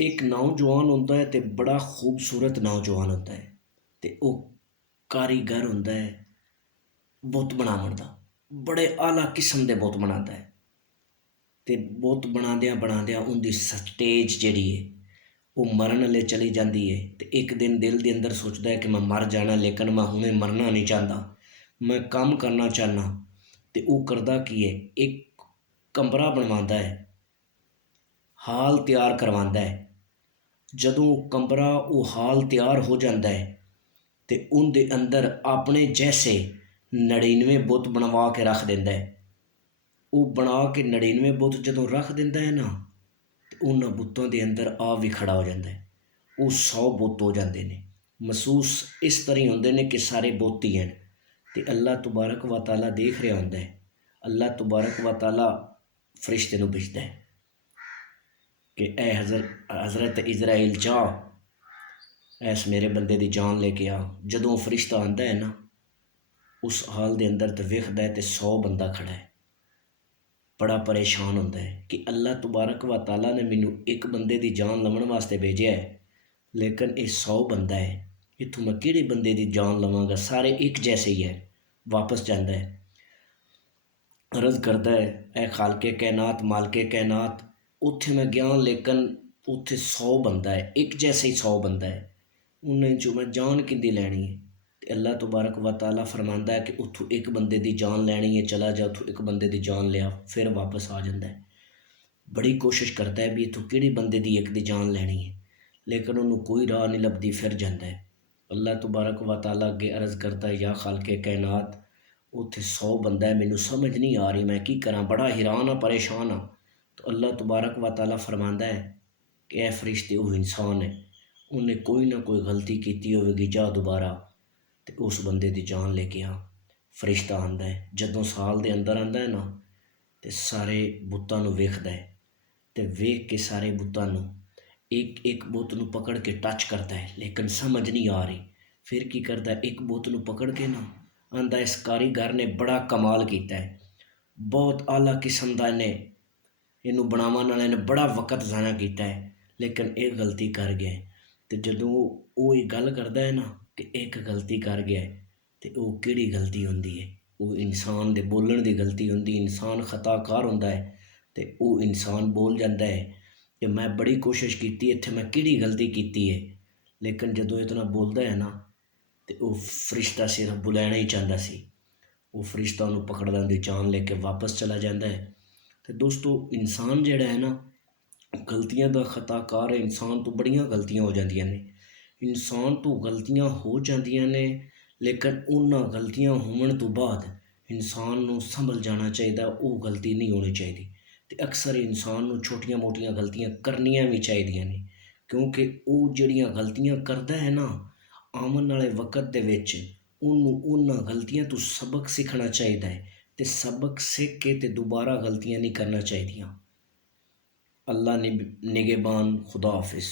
एक नौजवान होंदा है ते बड़ा खूबसूरत नौजवान होंदा है ते वो कारीगर होंदा है बुत बनावण दा। बड़े आला किस्म दे बुत बनांदा है ते बुत बनांदियां उं'दी स्टेज जिहड़ी है वो मरण अल्ले चली जांदी है ते इक दिन दिल दे अंदर सोचदा है कि मैं मर जाना, लेकिन मैं हुणे मरना नहीं चाहता, मैं कम्म करना चाह्न्नां। ते ओह् करदा की है, एक कमरा बनवांदा है, हाल तैयार करवांदा है। जदों कमरा वो हाल तैयार हो जाता है तो उनके अंदर अपने जैसे 99 बुत बनवा के रख देंदा है। वो बना के 99 बुत जदों रख देंदा है ना, तो उन्होंने बुतों के अंदर आप भी खड़ा हो जाता है। वो 100 बुत हो जाते हैं। महसूस इस तरह होंगे ने कि सारे बुत ही हैं। तो अल्लाह तबारक व तआला देख रहा होंदा है। अल्लाह तबारक व तआला फरिश्ते नूं भेजदा है कि ए हज़रत इज़राइल जा, ऐस मेरे बंदे की जान लेके आ। जदों फरिश्ता आंदा है ना, उस हाल दे अंदर तो वेखदा है तो 100 बंदा खड़ा है। बड़ा परेशान होंदा है कि अल्लाह तबारक व तआला ने मैनू एक बंदे की जान लवन वास्ते भेजा है, लेकिन ये 100 बंदा है, इत्थों मैं किहड़े बंदे की जान लवांगा, सारे एक जैसे ही है। वापस जाता है, अर्ज करता है ए खालके कैनात मालके कैनात, उत्थे मैं गया लेकिन उत्थे 100 बंदा है, एक जैसे ही 100 बंदा है, उन्हें जो मैं जान किंदी लैनी है। ते अल्लाह तबारक व तआला फरमांदा है कि उत्थों एक बंदे की जान लैनी है, चला जा उत्थों एक बंदे की जान लिया, फिर वापस आ जाता है। बड़ी कोशिश करता है भी इत्थों किहड़े बंदे की एक दी जान लैनी है, लेकिन उन्होंने कोई राह नहीं लभदी, फिर जाता है। अल्लाह तबारक व तआला अगे अर्ज करता है या खालके कैनात, उत्थे 100 बंदा है, मैनू समझ नहीं आ रही मैं की करा, बड़ा हैरान हाँ परेशान हाँ। तो अल्लाह तबारक व तआला फरमांदा है कि ए फरिश्ते वो इंसान है, उन्हें कोई ना कोई गलती की होगी, जा दोबारा तो उस बंदे की जान लेके आ। फरिश्ता आंदा है, जदों साल दे अंदर आंदा है ना, तो सारे बुतां नूं वेखदा है ते वेख के सारे बुतां नूं एक एक बुत नूं पकड़ के टच करता है, लेकिन समझ नहीं आ रही। फिर की करता है, एक बुत नूं पकड़ के ना आंदा इस कारीगर ने बड़ा कमाल किया है, बहुत आला किस्म का इन्हें इनू बनावन वाले ने बड़ा वक़्त ज़ाया किया है, लेकिन एक गलती कर गया है। तो जदों वो ये गल करता है ना कि एक गलती कर गया है, तो वो किहड़ी गलती होंदी है, वो इंसान दे बोलण दी गलती होंदी। इंसान खताकार होंदा है तो वो इंसान बोल जाता है कि मैं बड़ी कोशिश की, इत्थे मैं किहड़ी गलती की है, लेकिन जदों इतना बोलता है ना, तो वो फरिश्ता सिर्फ बुलैना ही चाहता सी। वो फरिश्ता उन्होंने पकड़दा उहदी जान लेके वापस चला जाता है। तो दोस्तों, इंसान जिहड़ा है ना, गलतियां का खताकार है। इंसान तो बड़ियां गलतियां हो जांदियां ने, इंसान तो गलतियां हो जांदियां ने, लेकिन उन्हां गलतियां होने तो बाद इंसान नूं संभल जाना चाहिए, वो गलती नहीं होनी चाहिए। तो अक्सर इंसान नूं छोटियां मोटियां गलतियां करनियां भी चाहिए ने, क्योंकि वो जिहड़ियां गलतियां करदा है ना, आवन वाले वक्त दे विच ਉਹਨੂੰ ਉਹਨਾਂ ਗਲਤੀਆਂ ਤੋਂ ਸਬਕ ਸਿੱਖਣਾ ਚਾਹੀਦਾ ਹੈ ਤੇ ਸਬਕ ਸਿੱਖ ਕੇ ਤੇ ਦੁਬਾਰਾ ਗਲਤੀਆਂ ਨਹੀਂ ਕਰਨਾ ਚਾਹੀਦੀਆਂ। ਅੱਲਾ ਨਿਗਹਿਬਾਨ, खुदा हाफिज़।